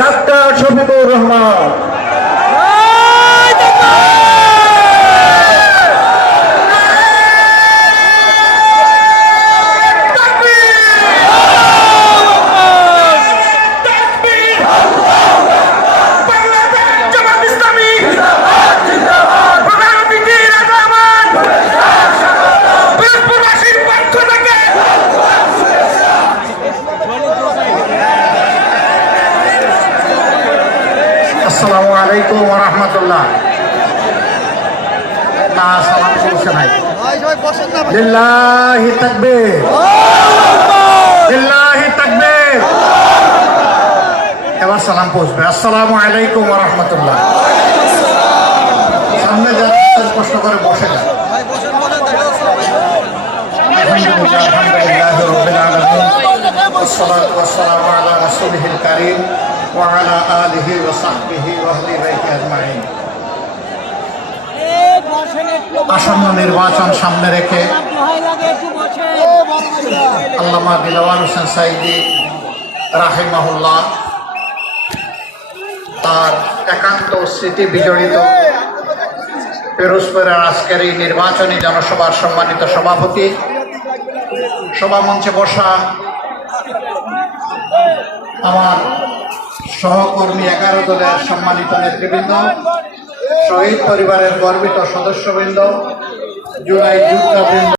Doctor Shafiqur Rahman. আসসালামু আলাইকুম ওয়া রাহমাতুল্লাহ। না সালাম পৌঁছে নাই। লিল্লাহি তাকবীর, লিল্লাহি তাকবীর। এবার সালাম পৌঁছবে। আসসালামু আলাইকুম ওয়া রাহমাতুল্লাহ। সামনে যারা কষ্ট করে বসে যান। আলহামদুলিল্লাহি রাব্বিল আলামিন ওয়াসসালাতু ওয়াসসালামু আলা রাসূলিল কারীম ওয়া আলা আলিহি ওয়া সাহবিহি ওয়া আহলি বাইতি আজমাইন। আসন্ন নির্বাচন সামনে রেখে আল্লামা দিলওয়ার হোসেন সাঈদী রাহিমাহুল্লাহ তার একান্ত স্মৃতি বিজড়িত পিরোজপুরের আজকের এই নির্বাচনী জনসভার সম্মানিত সভাপতি, সভামঞ্চে বসা আমার সহকর্মী 11 দলের সম্মানিত নেতৃবৃন্দ, শহীদ পরিবারের গর্বিত সদস্যবৃন্দ, জুলাই যোদ্ধাবৃন্দ।